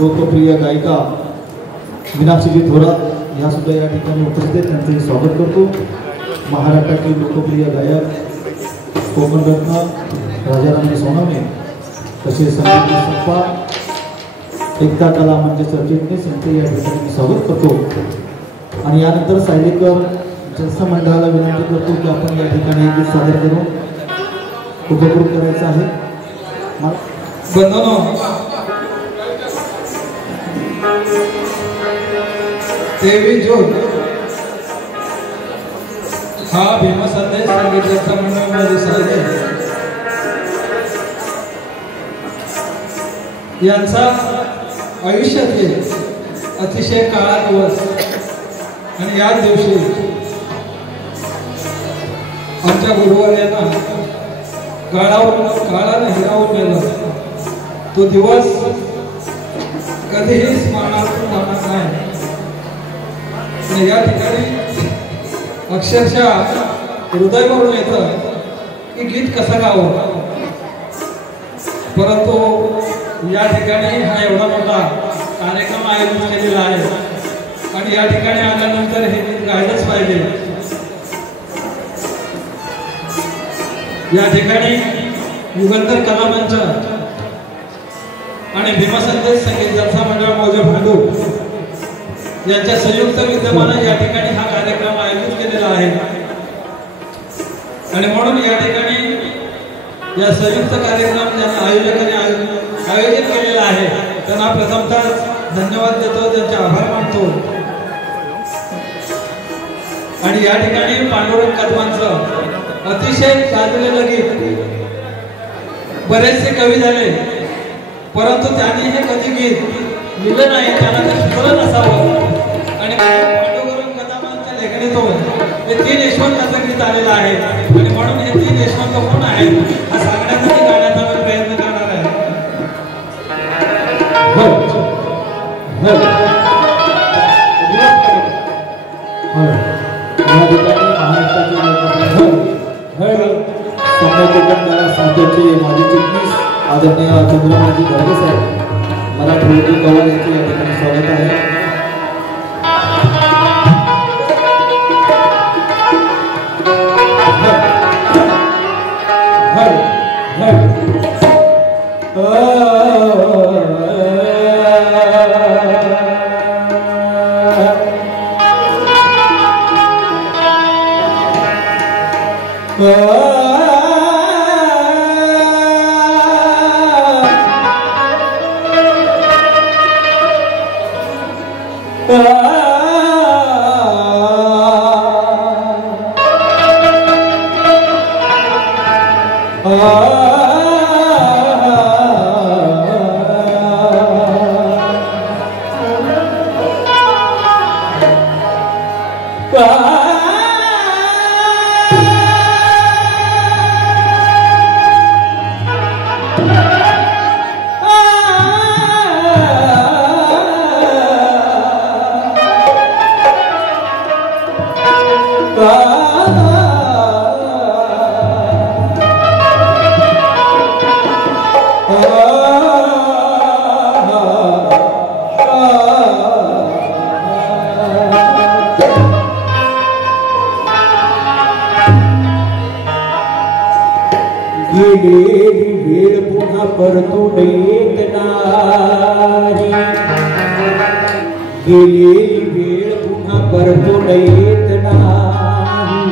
लोकप्रिय गायिका मीनाक्षी थोरात या सुद्धा या ठिकाणी उपस्थित आहेत, त्यांचे स्वागत करतो। महाराष्ट्रातील लोकप्रिय गायक कोकण रत्न राजाराणी सोनवणे तसेच संगीत संपा एकता कला मंच सरचिटणीस यांचे या ठिकाणी स्वागत करतो। आणि यानंतर सायलेकर जनता मंडळाला विनंती करतो की आपण या ठिकाणी गीत सादर करून उपकृत करायचं आहे। बंधनो तेवी जून हा भीमसंदेश संगीताचा मंडळामध्ये सादर यांचा आयुष्यातील अतिशय काळा दिवस आणि या दिवशी आमच्या गुरुवर्यांना काळानं हिरावून नेलं। तो दिवस कधीही स्मरणातून जाणार नाही। आणि या ठिकाणी अक्षरशः हृदय भरून येतं की गीत कसं गावं, परंतु या ठिकाणी हा एवढा मोठा कार्यक्रम आयोजित केलेला आहे आणि या ठिकाणी आल्यानंतर हे गीत गायलंच पाहिजे। या ठिकाणी युगंधर कला मंच आणि भीमसंदेश संगीत जनता मंडळ मौजे भांडूप यांच्या संयुक्त विद्यमाने या ठिकाणी हा कार्यक्रम आयोजित केलेला आहे। आणि म्हणून या ठिकाणी या संयुक्त कार्यक्रम ज्यांना आयोजकांनी आयोजित केलेला आहे त्यांना प्रथमतः धन्यवाद देतो, त्यांचे आभार मानतो। आणि या ठिकाणी पांडुरंग कदमांचं अतिशय गाजलेलं गीत, बरेचसे कवी झाले परंतु त्यांनी हे कधी गीत लिहिलं नाही, त्यांना ते सुचलं नसावं। आणि पांडुरंग कदमांच्या लेखणीतून हे 3 यशवंताचं गीत आलेलं आहे आणि म्हणून हे 3 यशवंत कोण आहेत हा सांगण्यासाठी गाण्याचा मी प्रयत्न करणार आहे। माजी चिटणीस आदरणीय चंद्रमाजी घाडगे साहेब मराठी गवार यांचे या ठिकाणी स्वागत आहे। वेळ पुन्हा परतून येत नाही, गेलेली वेळ पुन्हा परतून येत नाही,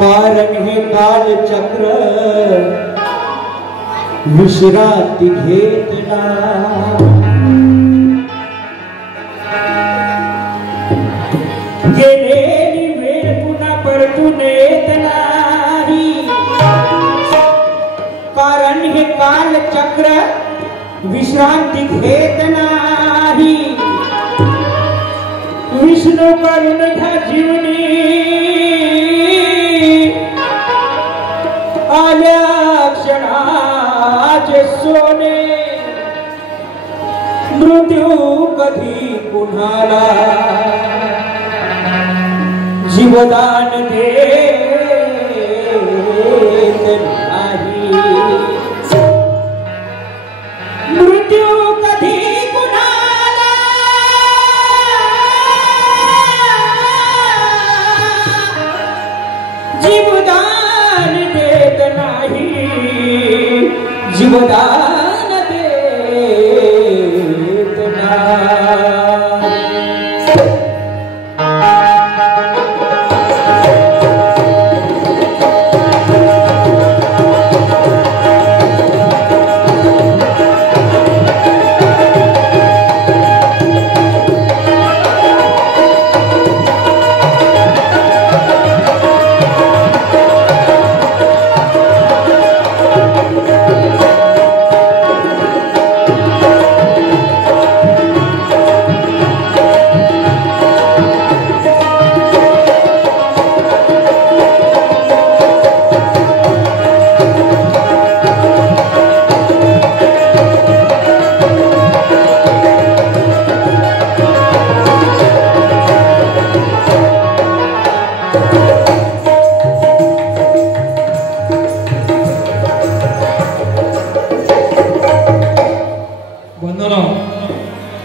कारण हे कालचक्र विश्रांती घेत नाही। गेलेली वेळ पुन्हा परतून येत नाही, कारण हे कालचक्र विश्रांती घेत नाही। विष्णू करून घ्या जीवनी आल्या क्षणाचे सोने, मृत्यू कधी कुणाला जीवदान देत नाही। जीवदान देतना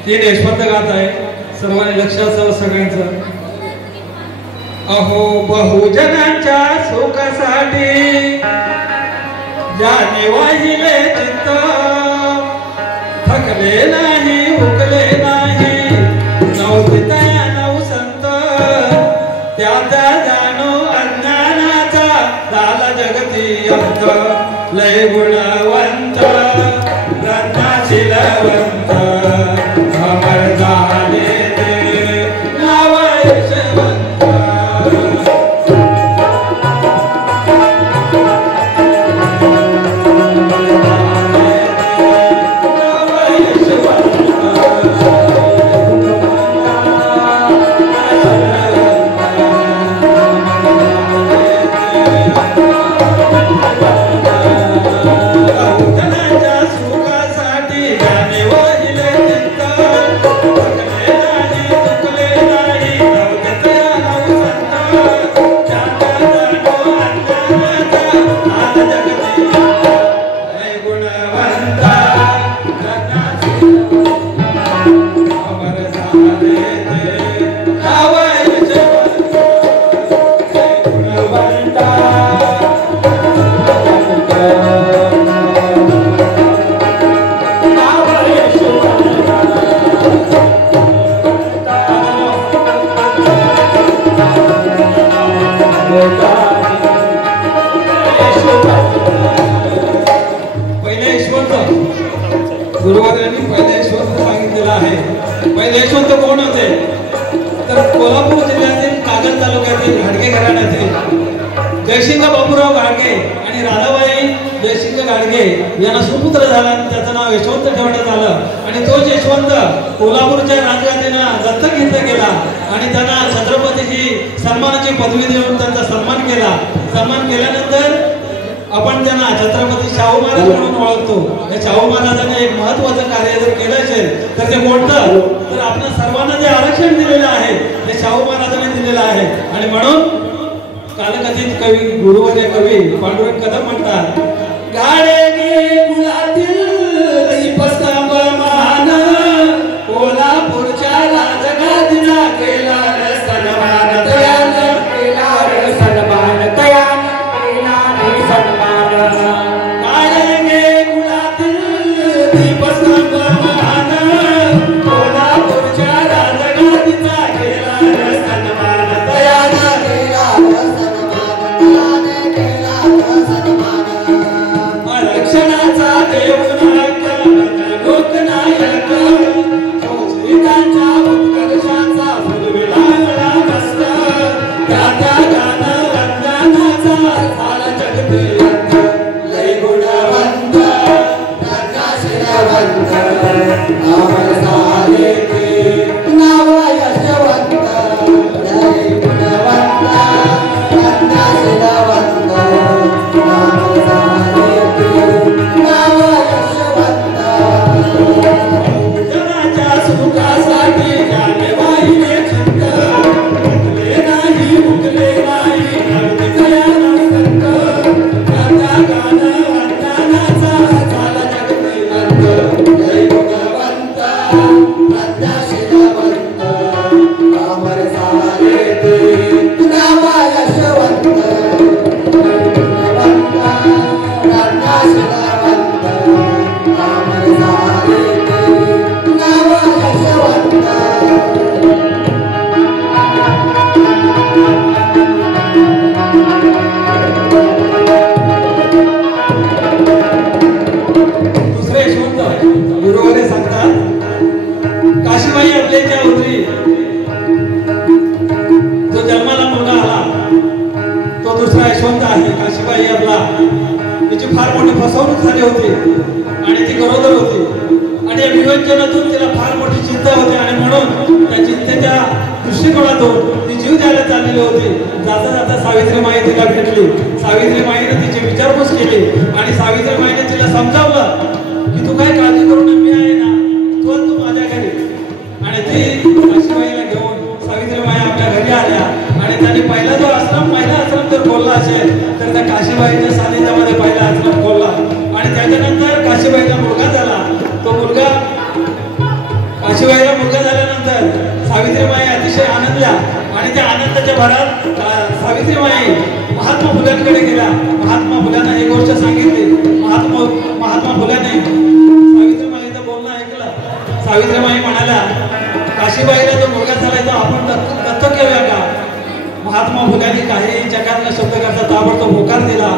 तीन यशवंत गात आहे सर्वांनी लक्षात असावं सगळ्यांचं. अहो बहुजनांच्या सुखासाठी ज्याने वाहिले चित्त थकले नाही हुकले नाही नवतितया नव संत त्याचा जाणो अज्ञानाचा झाला जगती अंत लय गुणवंत रत्नाशीलवंत अमर झाले ते नाव यशवंत. गुरुवारांनी पहिले यशवंत सांगितलेलं आहे. पहिले यशवंत कोण होते तर कोल्हापूर जिल्ह्यातील कागल तालुक्यातील घाडगे घराण्यातील जयसिंग बापूराव घाडगे आणि राधाबाई जयसिंग घाडगे यांना सुपुत्र झाला आणि त्याचं नाव यशवंत ठेवण्यात आलं. आणि तोच यशवंत कोल्हापूरच्या राजगादीनं दत्तक घेतला गेला आणि त्यांना छत्रपतीची सन्मानाची पदवी देऊन त्यांचा सन्मान केला. सन्मान केल्यानंतर आपण त्यांना छत्रपती शाहू महाराज म्हणून ओळखतो. या शाहू महाराजांनी एक महत्त्वाचं कार्य जर केलं असेल तर ते कोणतं तर आपल्या सर्वांना जे आरक्षण दिलेलं आहे ते शाहू महाराजांनी दिलेलं आहे. आणि म्हणून कालकथित कवी गुरुवर्य कवी पांडुरंग कदम म्हणतात गाडगे कुळातील दीपस्तंभ मान कोल्हापूरच्या राजगादीला केला सन्मान तयान केला सन्मान तयान Vanta होती आणि ती गरोदर होती आणि या विवंचनातून तिला फार मोठी चिंता होती आणि म्हणून त्या चिंतेच्या दृष्टिकोनातून ती जीव द्यायला चाललेली होती. जाता जाता सावित्री माई तिला भेटली. सावित्री माईने तिची विचारपूस केली आणि सावित्री माईने तिला समजावलं की तू काय काळजी करू नये, मी आहे ना, तू माझ्या घरी. आणि ती काशीबाईला घेऊन सावित्री माई आपल्या घरी आल्या आणि त्यांनी पहिला जो आश्रम जर खोलला असेल तर त्या काशीबाईच्या सानिध्यामध्ये पहिला आश्रम खोलला आणि त्याच्यानंतर काशीबाईला मुलगा झाला. तो मुलगा काशीबाईला मुलगा झाल्यानंतर सावित्री माई अतिशय आनंदल्या आणि त्या आनंदाच्या भरात सावित्री माई महात्मा फुल्यांकडे गेल्या. महात्मा फुल्यांना एक गोष्ट सांगितली. महात्मा फुल्याने सावित्री माईचं बोलणं ऐकलं. सावित्री माई म्हणाल्या काशीबाईला जो मुलगा झालाय तो आपण दत्तक घेऊया का. महात्मा फुल्यांनी काही जगातला शब्द करता ताबडतोब होकार दिला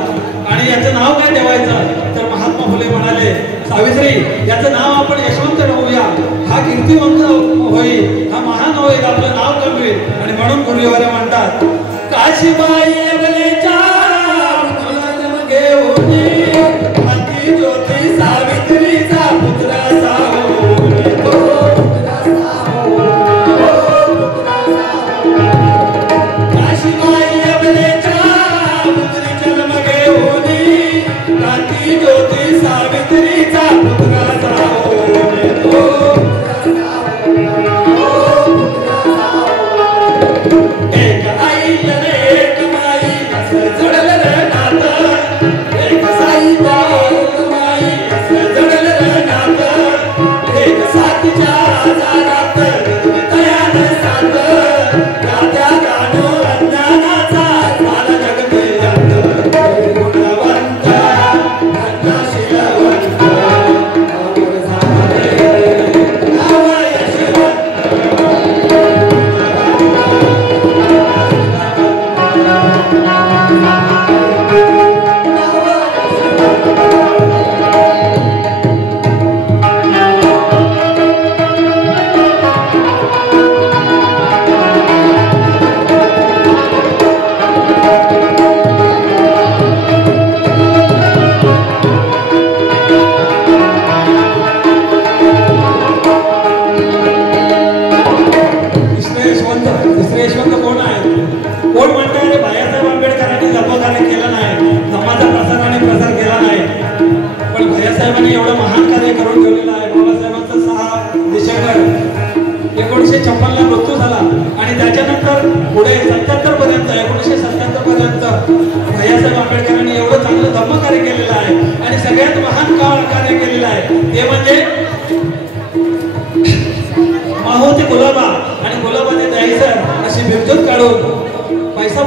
आणि याचं नाव काय ठेवायचं तर महात्मा फुले म्हणाले सावित्री याचं नाव आपण यशवंत ठेवूया. हा कीर्तिवंत होईल, हा महान होईल, आपलं नाव कमी होईल. आणि म्हणून गुरुवारे म्हणतात काशीबाई अबलेच्या मुलाला घेऊन हाती ज्योती सावित्रीचा पुत्र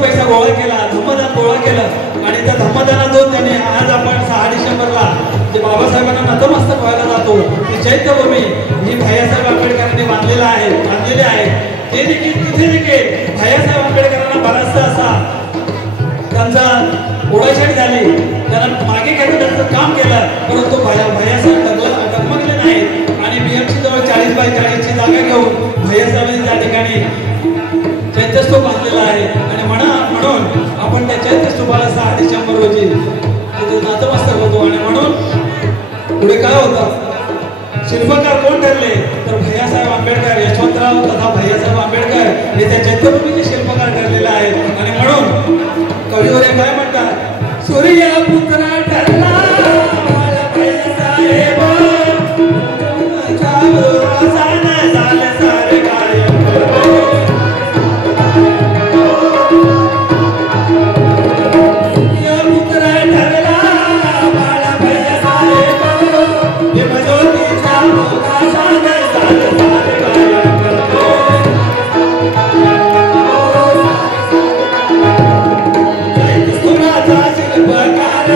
पैसा गोळा केला, धम्मदान गोळा केलं आणि त्या धम्मदानातून त्याने आज आपण 6 डिसेंबरला जे बाबासाहेबांना नतमस्तक व्हायला जातो ती चैत्यभूमी ही भैयासाहेब आंबेडकरांनी बांधलेली आहे. ते देखील तिथे देखील भैयासाहेब आंबेडकरांना बराचसा असा त्यांचा ओढाशेड झाली, त्यांना मागे खेचण्याचं काम केलं, परंतु भैयासाहेब डगमगले नाहीत आणि BMC जवळ 40 बाय 40 ची जागा घेऊन भैयासाहेबांनी त्या ठिकाणी चैत्यस्तूप बांधलेला आहे. आणि म्हणून आपण त्या चैत्यस्तूपाला 6 डिसेंबर रोजी नतमस्तक होतो. आणि म्हणून पुढे काय होतं, शिल्पकार कोण ठरले तर भैयासाहेब आंबेडकर, यशवंतराव तथा भैयासाहेब आंबेडकर हे त्या चैत्यभूमीचे शिल्पकार ठरलेले आहेत. आणि म्हणून कविवर काय म्हणतात, सूर्य पुत्र ठरला भैयासाहेब शिल्पकार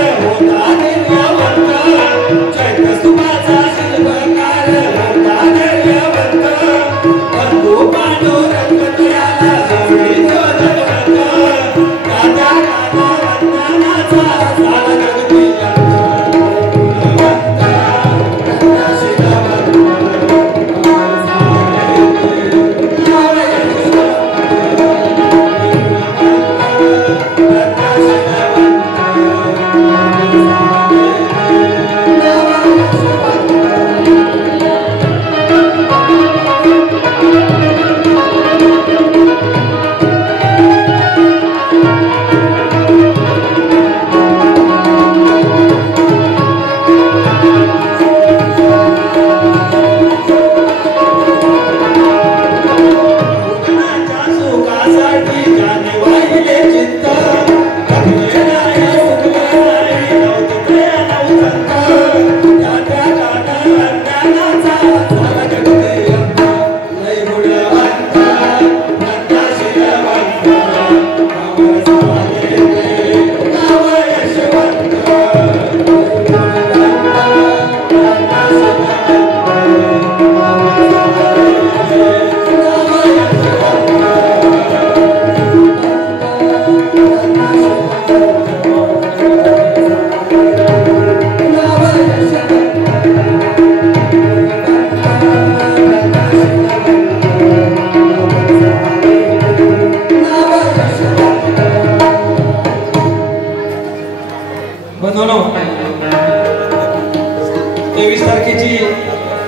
23 तारखेची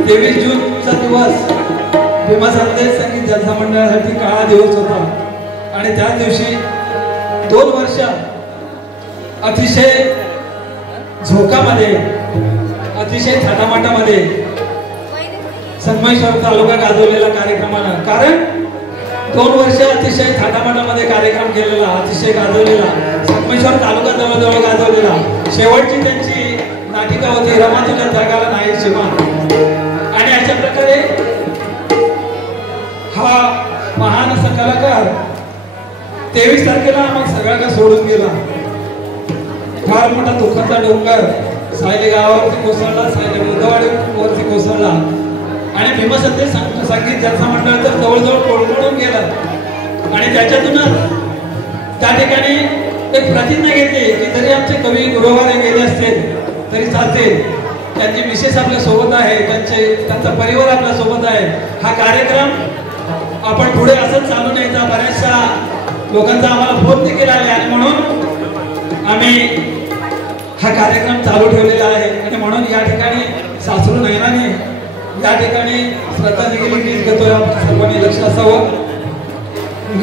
23 जूनचा दिवस भीमा संदेश संगीत जलसा मंडळासाठी काळा दिवस होता आणि त्या दिवशी 2 वर्ष अतिशय झोकामध्ये अतिशय थाटामाटामध्ये संगमेश्वर तालुका गाजवलेला कार्यक्रमानं कारण 2 वर्ष अतिशय थाटामाटामध्ये कार्यक्रम केलेला अतिशय गाजवलेला संगमेश्वर तालुका जवळजवळ गाजवलेला शेवटची त्यांची नाटिका होती रमा तुझ्या जगाला नाही सीमा आणि अशा प्रकारे हा महान असा कलाकार 23 तारखेला मग सगळ्यांना सोडून गेला. फार मोठा दुःखाचा डोंगर सायले गावावरती कोसळला सायले बुद्धवाडीवरती कोसळला आणि भीमा संदेश संगीत जलसा मंडळ तर जवळजवळ कोलमडून गेलं आणि त्याच्यातूनच त्या ठिकाणी एक प्रतिज्ञा घेतली की जरी आमचे कवी गुरुवारे गेले असतील तरी चालतील त्यांची मिसेस आपल्या सोबत आहे त्यांचा परिवार आपल्या सोबत आहे हा कार्यक्रम आपण पुढे असंच चालू न्यायचा बऱ्याचशा लोकांचा आम्हाला फोन देखील आले आणि म्हणून आम्ही हा कार्यक्रम चालू ठेवलेला आहे आणि म्हणून या ठिकाणी सासरू नयनाने या ठिकाणी श्रद्धांजली गीत घेतोय आपण सर्वांनी लक्ष असावं.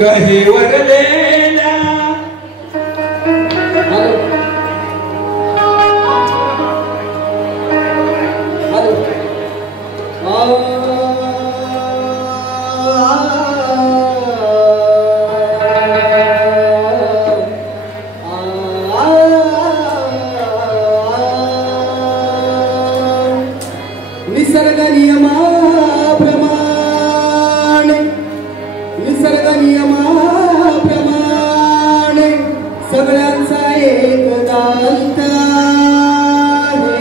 गहेवरलेल्या निसर्ग नियमाप्रमाणे सगळ्यांचा एक दांत आहे.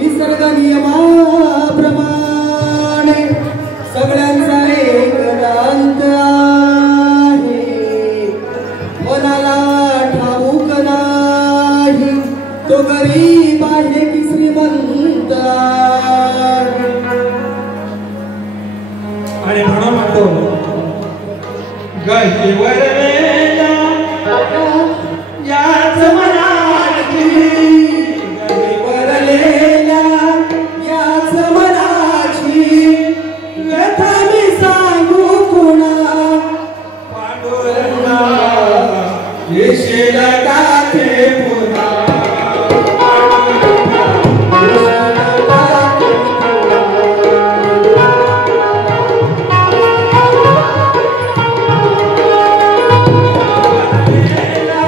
निसर्ग नियमाप्रमाणे सगळ्यांचा एक दांत आहे. मनाला ठाऊक नाही तो गरीब आहे की श्रीमंत आणि म्हणून म्हणतो गहिवरलेल्या याच मनाची गहिवरलेल्या याच मनाची व्यथा मी सांगू कुणा पांडुरंगा येशील का ते पुन्हा गहिवरलेल्या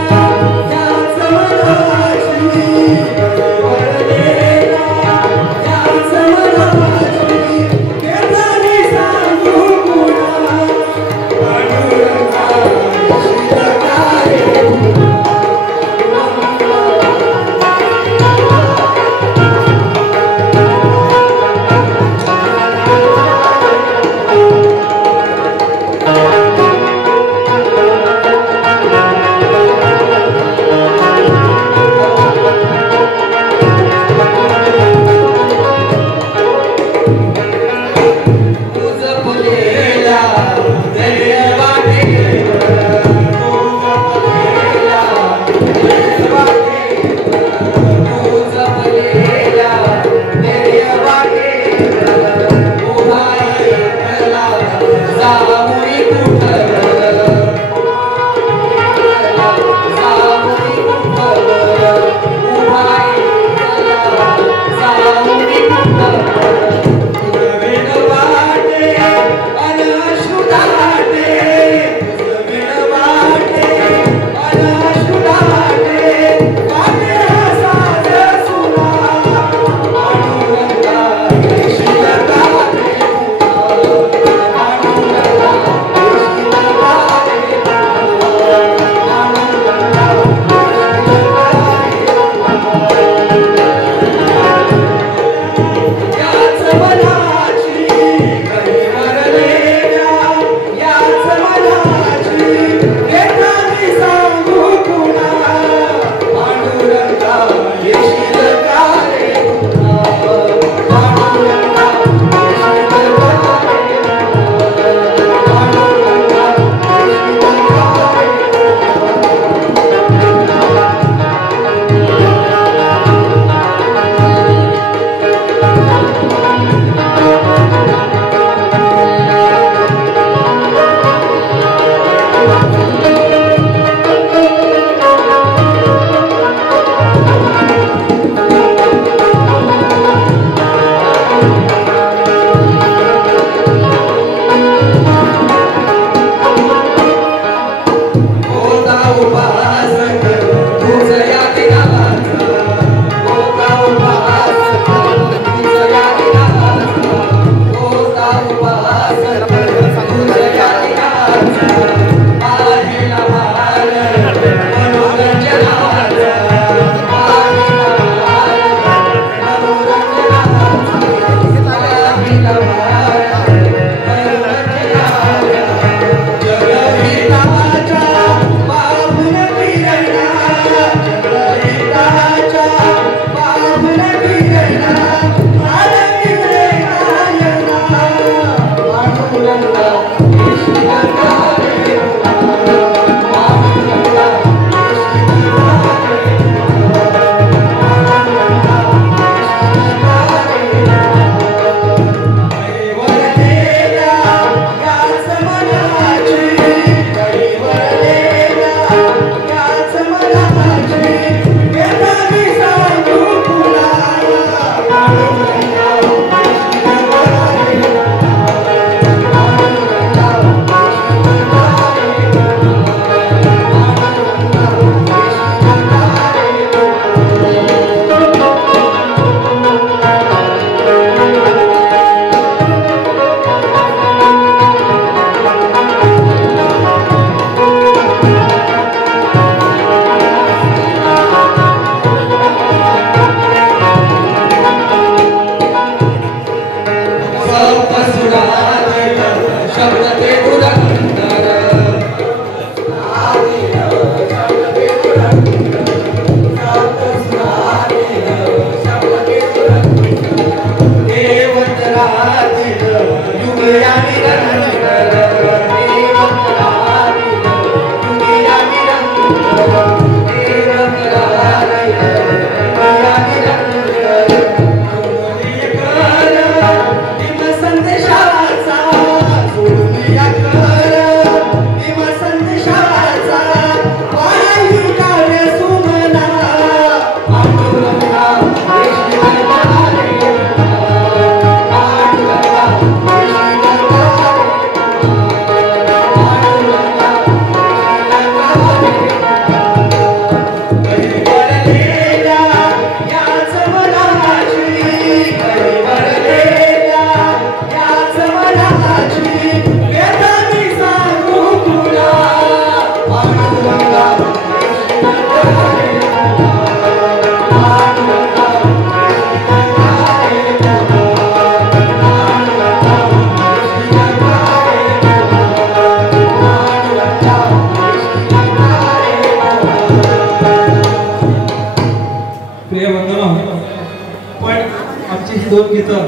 ही 2 गीतं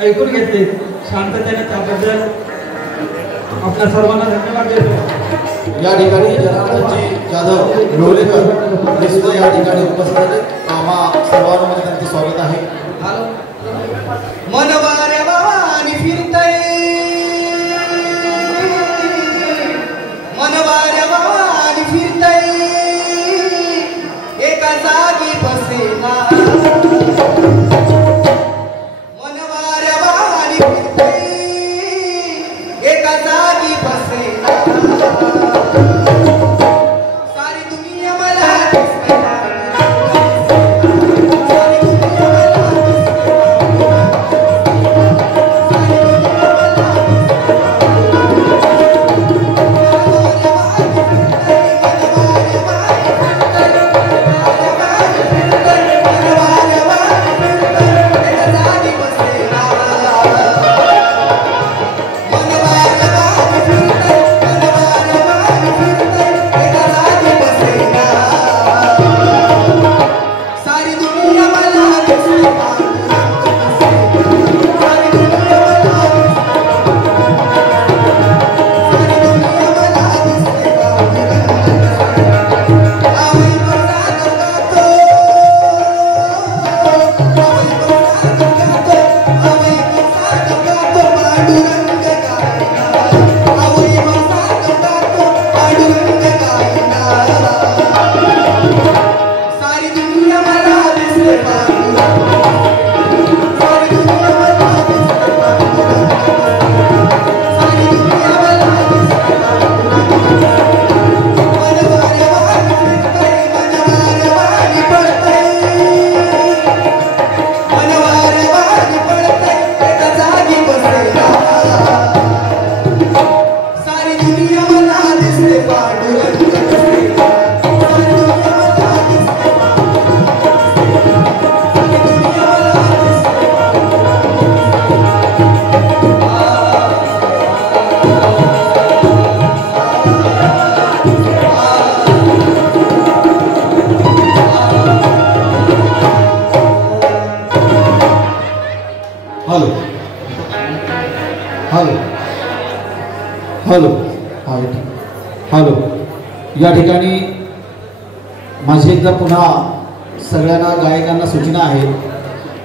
ऐकून घेतली शांततेने, त्याबद्दल आपल्या सर्वांना धन्यवाद देतो. या ठिकाणी जनार्दनजी जाधव लोलेकर हे सुद्धा या ठिकाणी उपस्थित आहेत. आम्हा सर्वांमध्ये त्यांचं स्वागत आहे. मनवाऱ्या वावानी फिरतय, मनवाऱ्या वावानी फिरतय, एका जागी बसेना. मनवाऱ्या वावानी फिरतय, एका जागी बसेना. सारी दुनिया मला दिसते ना, सारी दुनिया मला दिसते ना, सारी दुनिया मला हॅलो हॅलो. या ठिकाणी माझी एकदा पुन्हा सगळ्यांना गायकांना सूचना आहे.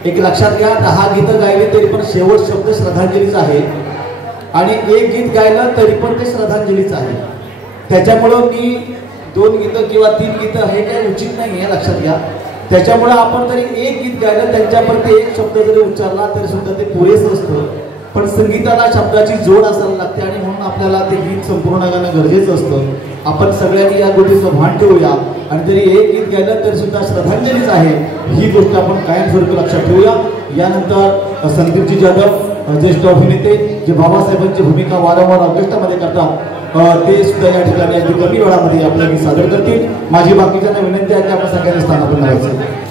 एक लक्षात घ्या, 10 गीतं गायली तरी पण शेवट शब्द श्रद्धांजलीच आहे आणि एक गीत गायलं तरी पण ते श्रद्धांजलीच आहे. त्याच्यामुळं मी 2 गीतं किंवा 3 गीतं हे काही उचित नाही आहे, लक्षात घ्या. त्याच्यामुळं आपण जरी एक गीत गायलं त्यांच्यावरती एक शब्द जरी उच्चारला तरी सुद्धा ते पुरेसं असतं. पण संगीताला शब्दाची जोड असायला लागते आणि म्हणून आपल्याला ते गीत संपूर्ण गाणं गरजेचं असतं. आपण सगळ्यांनी या गोष्टीचं भान ठेवूया आणि जरी एक गीत गायलं तरी सुद्धा श्रद्धांजलीच आहे, ही गोष्ट आपण कायमस्वरूपी लक्षात ठेवूया. यानंतर संदीपजी जाधव ज्येष्ठ अभिनेते जे बाबासाहेबांची भूमिका वारंवार ऑर्केस्ट्रामध्ये करतात, ते सुद्धा या ठिकाणी अगदी कमी वेळामध्ये आपलं गीत सादर करतील. माझी बाकीच्यांना विनंती आहे की आपण सगळ्यांनी स्थानापन्न व्हायचं.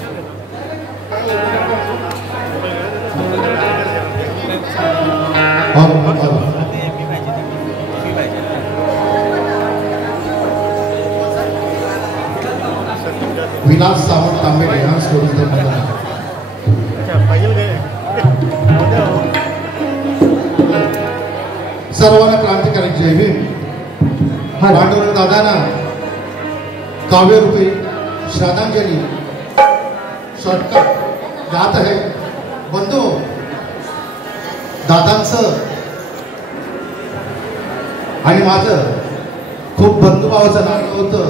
विलास सावंत तांबेडे हा सोडून सर्वांना क्रांतिकारी जय भीम. पांडुरंग दादांना काव्यरूपी श्रद्धांजली शॉर्टकट गात आहे. बंधू दादांचं आणि माझं खूप बंधुभावाचं नातं होतं.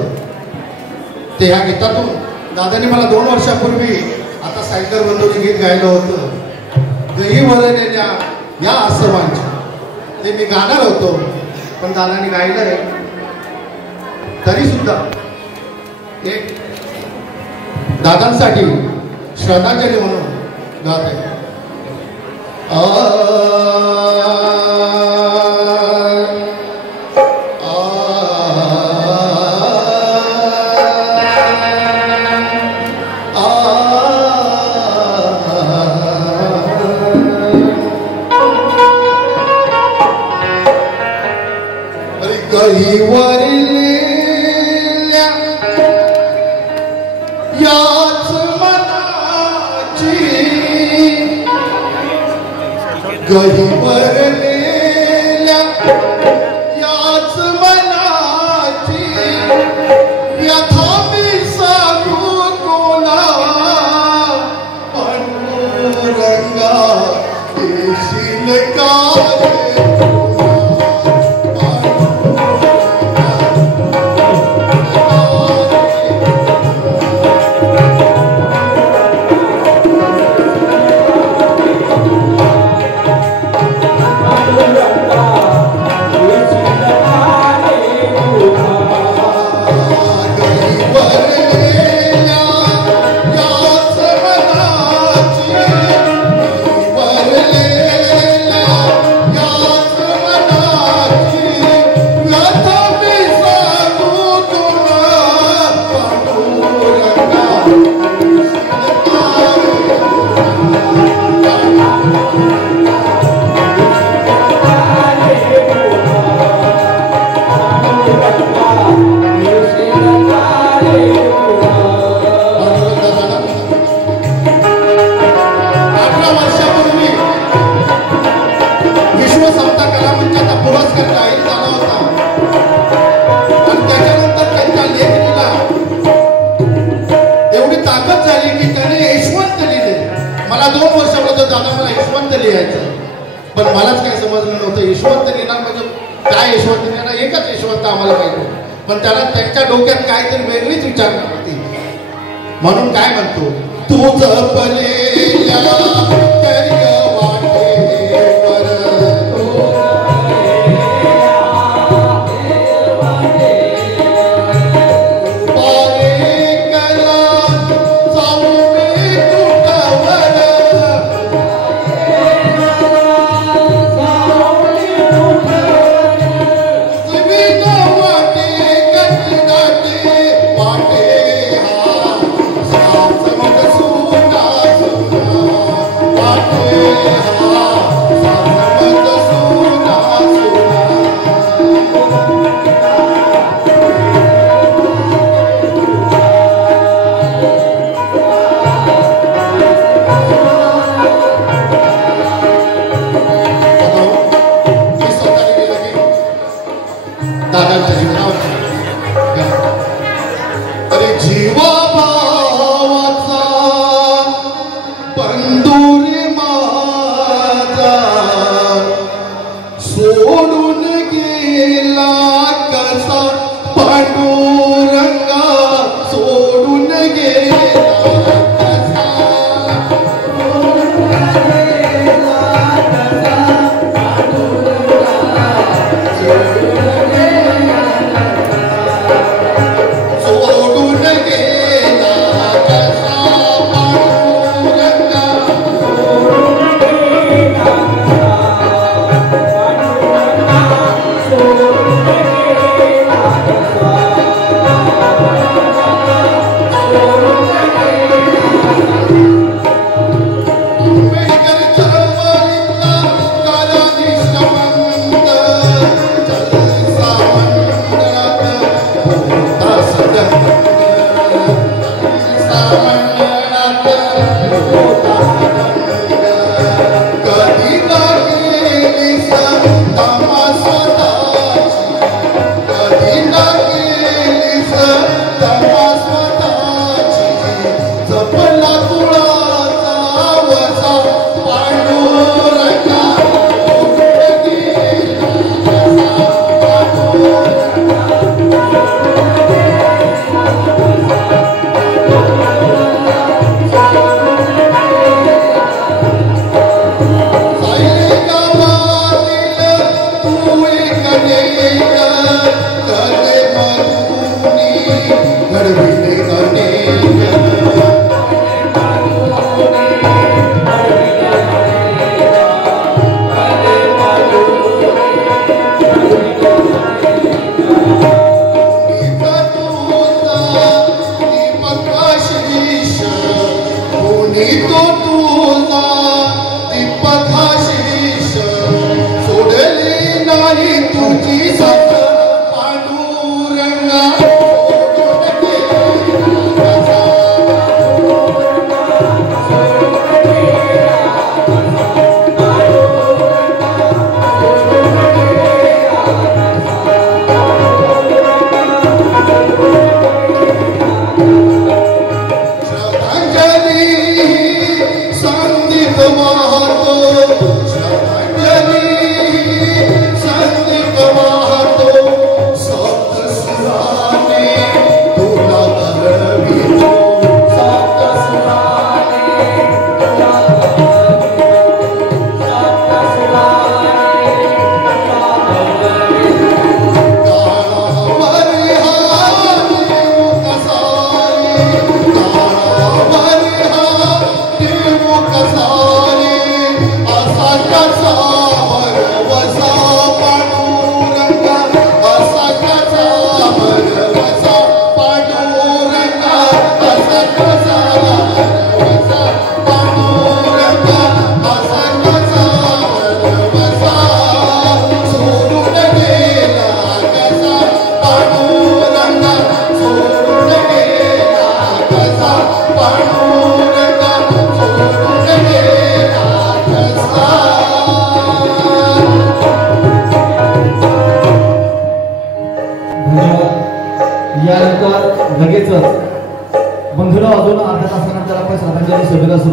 ते ह्या गीतातून दादांनी मला 2 वर्षापूर्वी आता सायकर बंधूंनी गीत गायलं होतं, गही वरलेल्या या आसमांच्या. ते मी गाणार होतो पण दादांनी गायलं आहे तरी सुद्धा एक दादांसाठी श्रद्धांजली म्हणून गात आहे. याच मनाची गहिवरलेल्या याच मनाची व्यथा मी सांगू कोणा पांडुरंगा देशील का पण मलाच काही समजलं नव्हतं. यशवंत लिहिणार म्हणजे काय यशवंत लिहिणार, एकच यशवंत आम्हाला माहिती, पण त्याला त्यांच्या डोक्यात काहीतरी वेगळीच विचार होती. म्हणून काय म्हणतो, तू जपलेल्या दादांच्या जीवनावर अरे जीवा भावाचा बंधुरी माझा सोडून गेला कसा पांडुरंगा सोडून गेला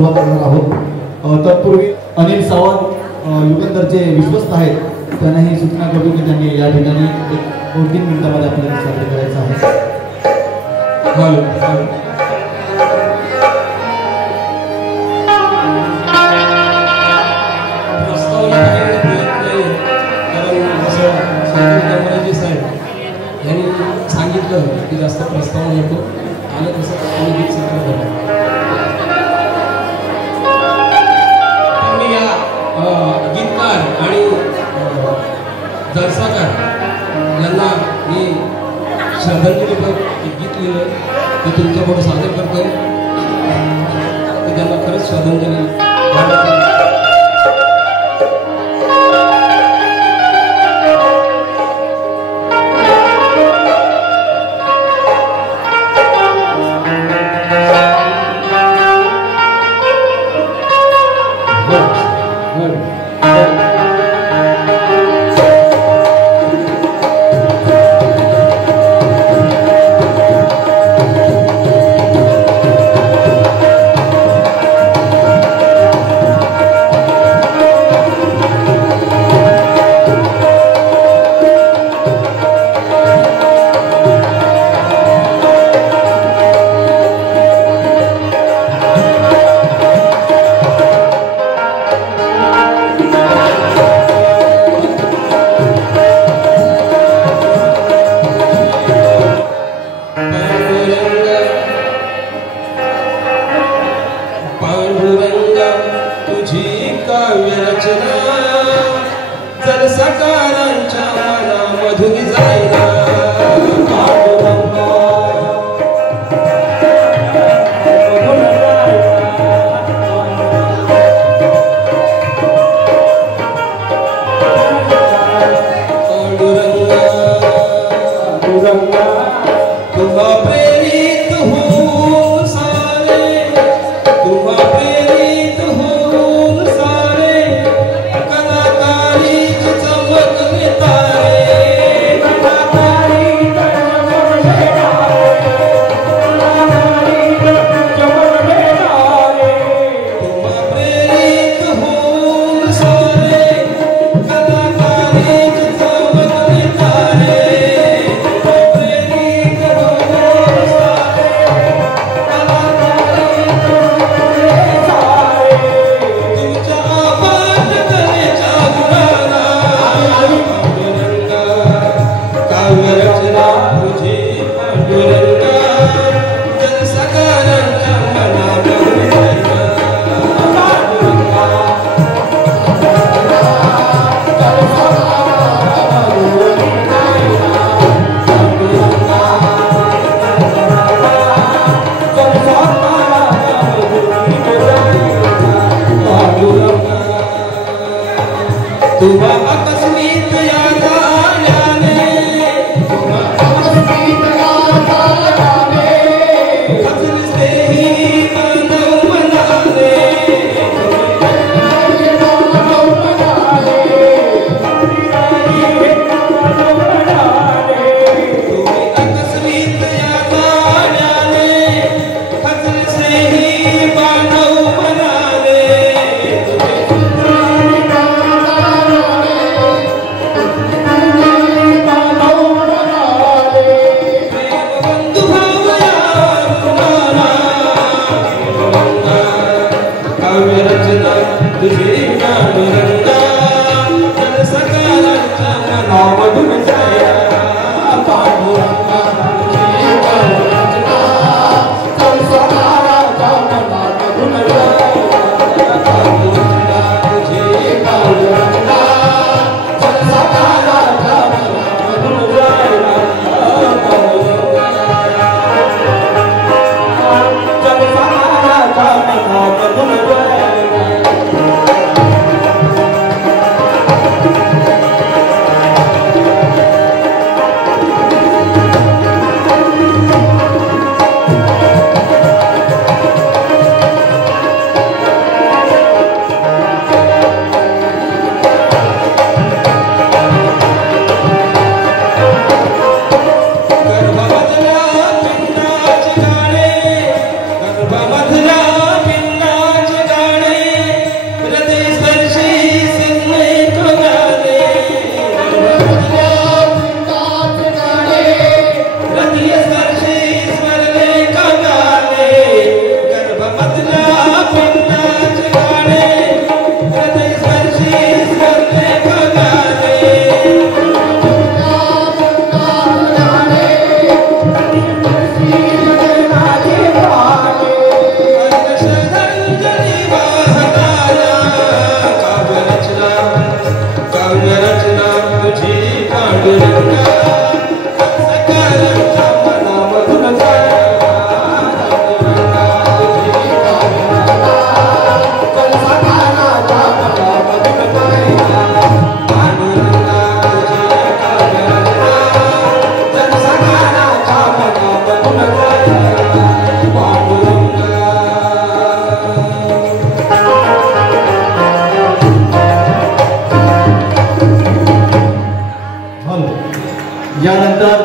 सुरुवात करणार आहोत. तत्पूर्वी अनिल सावंत युगंधरचे विश्वस्त आहेत, त्यांनाही सूचना करतो की त्यांनी या ठिकाणी 2-3 मिनिटांमध्ये आपल्याला सादर करायचं आहे. सांगितलं की जास्त प्रस्ताव नको आलं तसं गीत संकलन मी या गीतकार आणि जलसाकार यांना मी श्रद्धांजलीपर एक गीत लिहिलं ते तुमच्यापुढे सादर करतो की त्यांना खरंच श्रद्धांजली वाटत.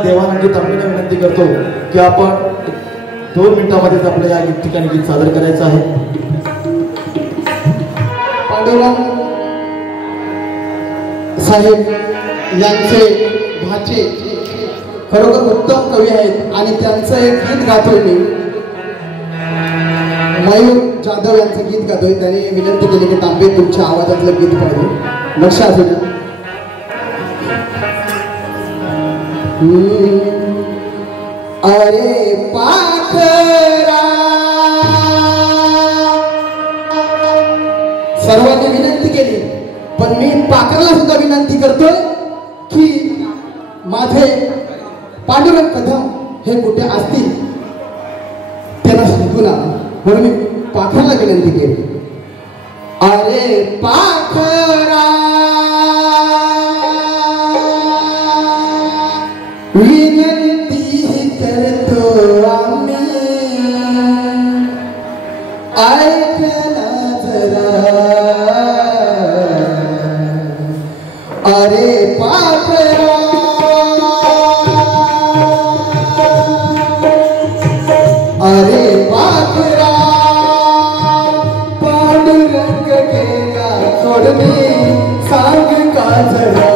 देवानंदी तांबेला विनंती करतो की आपण 2 मिनिटांमध्येच आपल्या या ठिकाणी गीत सादर करायचं आहे. पांडुरंग साहेब यांचे भाचे खरोखर उत्तम कवी आहेत आणि त्यांचं एक गीत गातोय मी. मयूर जाधव यांचं गीत गातोय. त्यांनी विनंती केली की तांबे तुमच्या आवाजातलं गीत पाहिजे. लक्षात असू द्या. अरे पाखरा सर्वांनी विनंती केली पण मी पाखराला सुद्धा विनंती करतोय की माझे पांडुरंग कदम हे कुठे असतील त्यांना शिकू ना म्हणून मी पाखराला विनंती केली. अरे पाखरा विनंती करतो आम्ही ऐकला जरा. अरे पाखरा अरे पाखरा पांडुरंग गेला सोडणे सांग का जरा.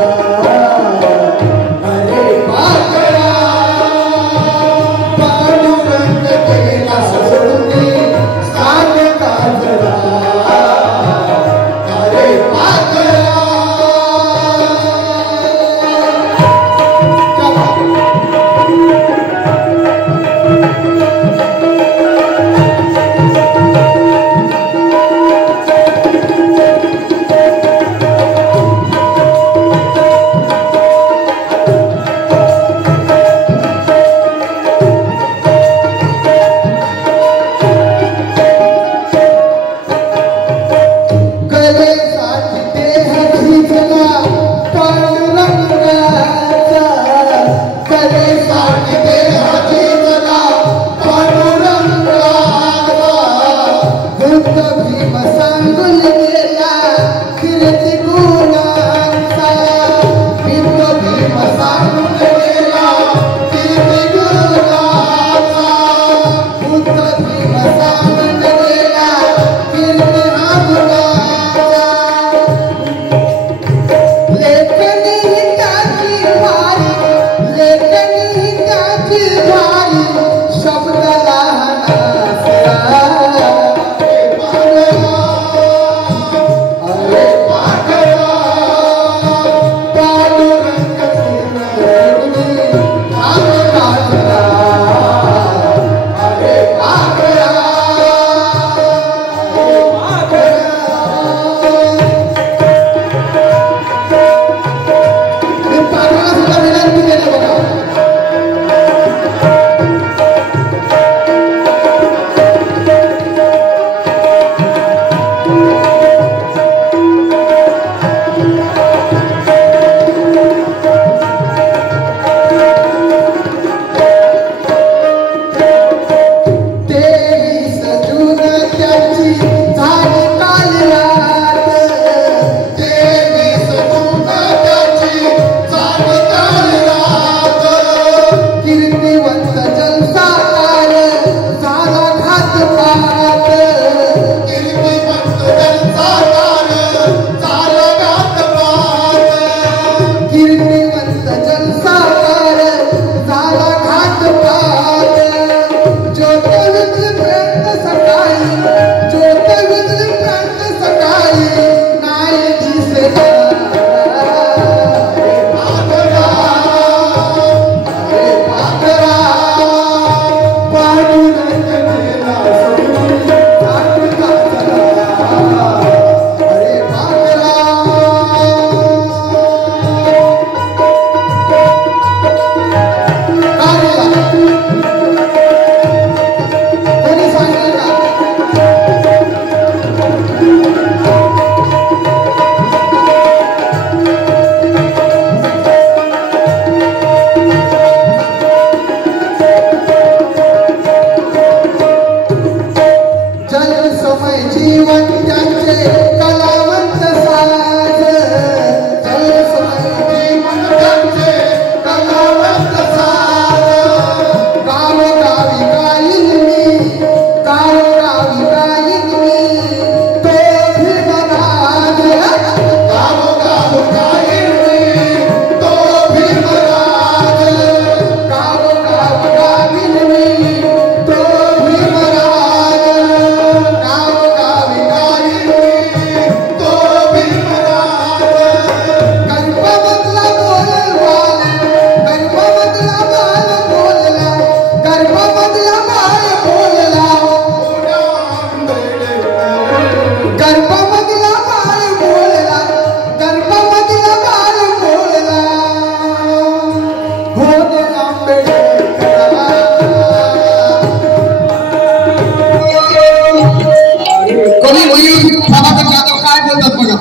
प्रभाकर जाधव काय बोलतात बघा.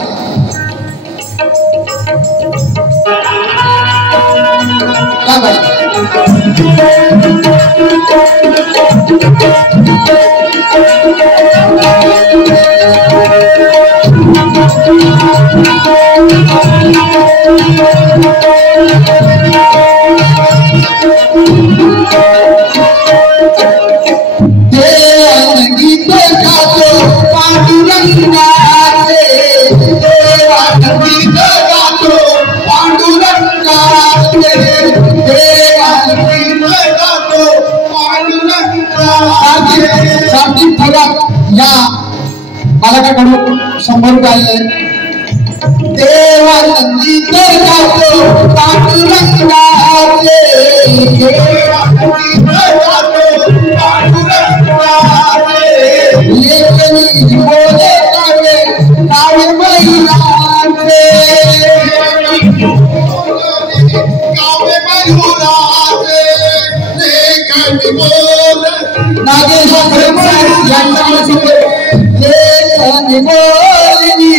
या बालकाकडून 100 रुपये आले. देवा संगीत गातो पांडुरंगाचे, देवा संगीत गातो पांडुरंगाचे, लेखनी बोले कावे कावे महिलांचे, कावे महिलांचे, लेखनी बोले नागेश यांच्या लेखनी बोलनी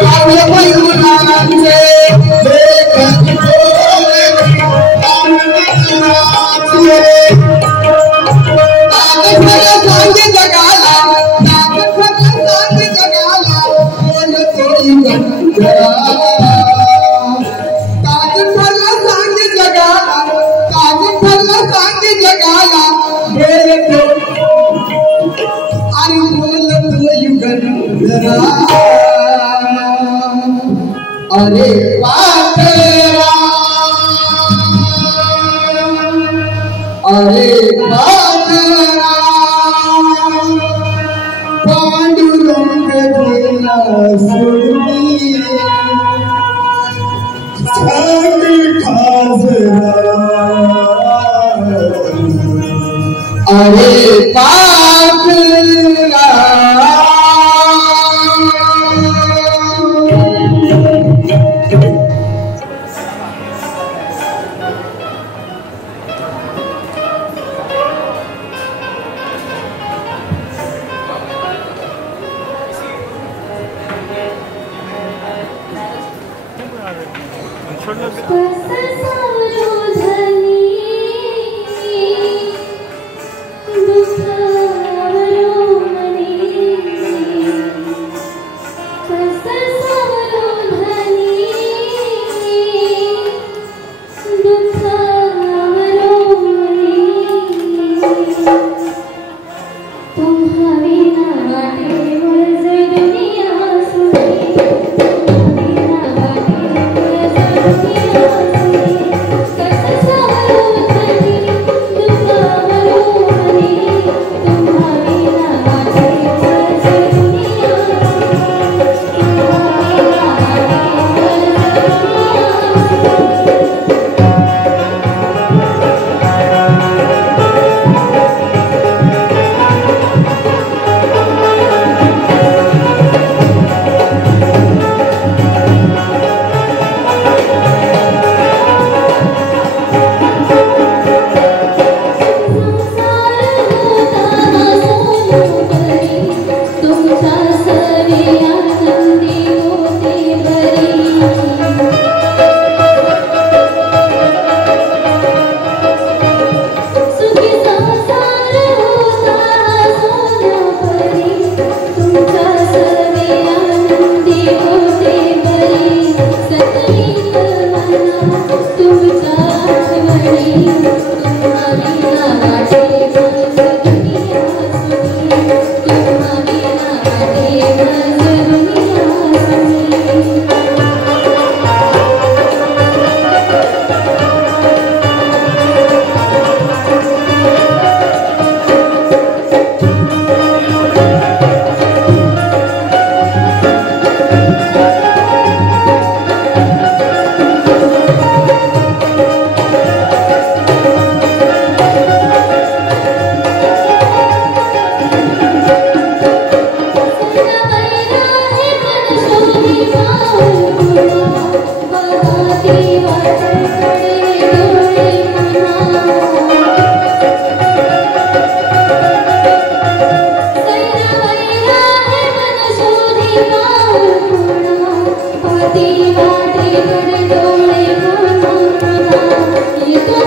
काव्य महिलांचे, लेखनी बोलनी काव्य महिलांचे, सांगे जगाला सांगे जगाला बोलतोय गंगा, सांगे जगाला सांगे जगाला बोलतो आणि बोलतो युगंधरा. अरे पाखरा, अरे पाखरा, पांडुरंग गेला सोडून, सांग खासरा. अरे पाखरा, वाटे कडे डोळे येतो